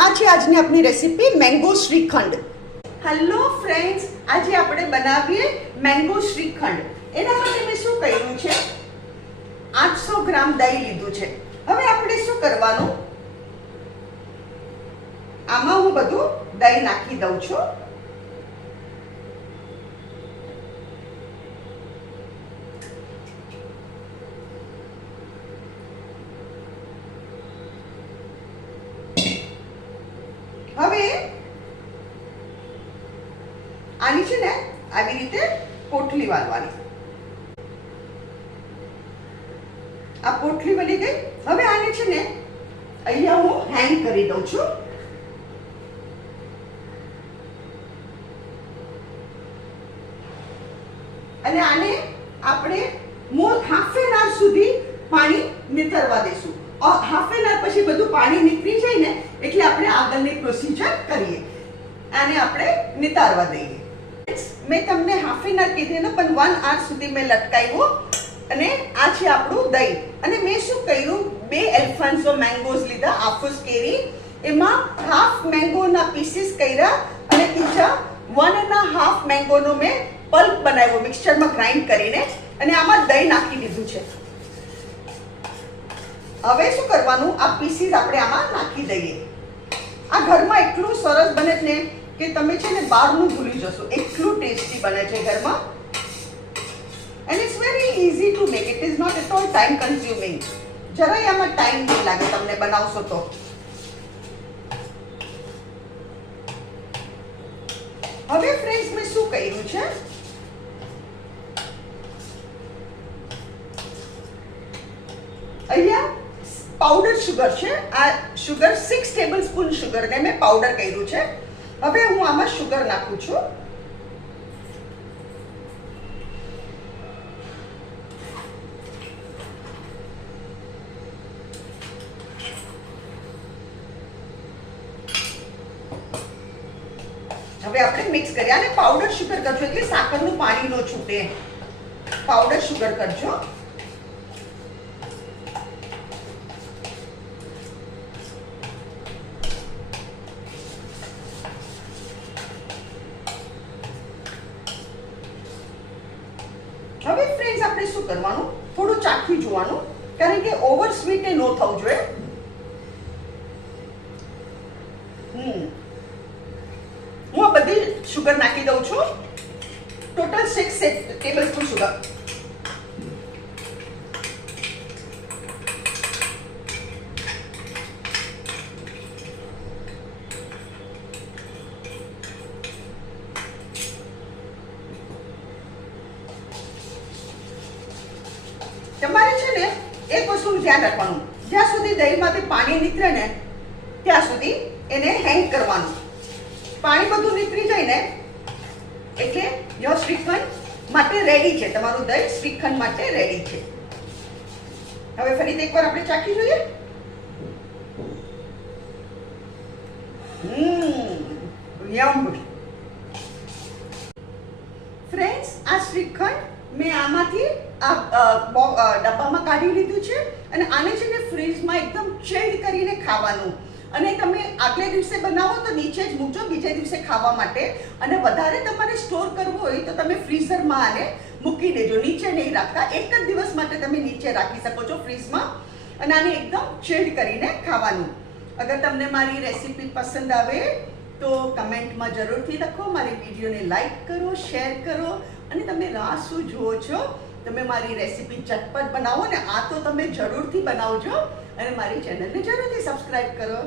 આ છે આજની આપણી recipe mango shrikhand. Hello friends, આજે આપણે બનાવીએ મેંગો શ્રીખંડ. એના માટે મેં શું કર્યું છે, 800 ગ્રામ દહીં લીધું છે. હવે આપણે શું કરવાનું, આમાં હું બધું દહીં નાખી દઉં છું. હવે આની છે ને આવી રીતે પોટલી વાળવાની. આ પોટલી બની ગઈ. હવે આને છે ને અહીંયા હું હેંગ કરી દઉં છું. અને આને આપણે હાફ એન આવર સુધી પાણી નીતરવા દેશું. હાફ એન આવર પછી બધું પાણી નીકળી જાય ને એટલે આપણે આગળની પ્રોસિજર કરીએ. આને આપણે નિતારવા દઈએ. મેં તમને હાફ એન આવર કીધેલું, પણ 1 hour સુધી મેં લટકાવ્યું. અને આ છે આપણું દહીં. અને મેં શું કર્યું, 2 એલ્ફાન્સો મેંગોઝ લીધા, આફૂસ કેરી. એમાં હાફ મેંગોના પીસીસ કર્યા અને બીજા 1.5 મેંગોનો મેં પલ્પ બનાવ્યો, મિક્સચરમાં ગ્રાઇન્ડ કરીને. અને આમાં દહીં નાખી દીધું છે. હવે શું કરવાનું, આ પીસીસ આપણે આમાં નાખી દઈએ. આ ઘરમાં એટલું સરસ બને છે ને કે તમે છે ને બહારનું ભૂલી જશો, એટલું ટેસ્ટી બને છે ઘરમાં. And it's very easy to make. It is not at all time consuming. જરાય આમાં ટાઈમ નહીં લાગે તમને બનાવશો તો. હવે ફ્રેન્ડ્સ, મેં શું કર્યું છે, અહીંયા પાવડર શુગર છે. આ શુગર 6 ટેબલસ્પૂન શુગરને મેં પાવડર કર્યું છે. હવે હું આમાં શુગર નાખું છું. હવે આપણે મિક્સ કરીએ. અને પાવડર શુગર કરજો એટલે સાકરનું પાણી ન છૂટે. પાવડર શુગર કરજો. હવે ફ્રેન્ડ્સ, આપણે શું કરવાનું, થોડું ચાખી જોવાનું, કારણ કે ઓવર સ્વીટ એ ન થવું જોઈએ. હું આ બધી શુગર નાખી દઉં છું. Total 6 tablespoon sugar. તમારે છે ને એક વસ્તુનું ધ્યાન રાખવાનું, જ્યાં સુધી દહીંમાંથી પાણી નીકળે ને ત્યાં સુધી એને હેંગ કરવાનું. પાણી બધું નીકળી જાય ને એટલે યોર શ્રીખંડ માટે રેડી છે. તમારું દહીં શ્રીખંડ માટે રેડી છે. હવે ફરીથી એકવાર આપણે ચાખી જોઈએ. યમ. ફ્રેન્ડ્સ, આ શ્રીખંડ મેં આમાંથી ડબ્બામાં કાઢી લીધું છે. અને આને છે ને ફ્રીજમાં એકદમ ચિલ્ડ કરીને ખાવાનું. અને તમે આગલે દિવસે બનાવો તો નીચે જ મૂકજો, બીજે દિવસે ખાવા માટે. અને વધારે તમારે સ્ટોર કરવું હોય તો તમે ફ્રીઝરમાં આને મૂકી દેજો, નીચે નહીં રાખતા. એક જ દિવસ માટે તમે નીચે રાખી શકો છો ફ્રીઝમાં. અને આને એકદમ ચિલ્ડ કરીને ખાવાનું. અગર તમને મારી રેસીપી પસંદ આવે તો કમેન્ટમાં જરૂરથી લખો. મારી વિડીયોને લાઈક કરો, શેર કરો. અને તમે રાહ શું જુઓ છો, તમે મારી રેસીપી ઝટપટ બનાવો ને. આ તો તમે જરૂરથી બનાવજો. અને મારી ચેનલને જરૂરથી સબસ્ક્રાઈબ કરો.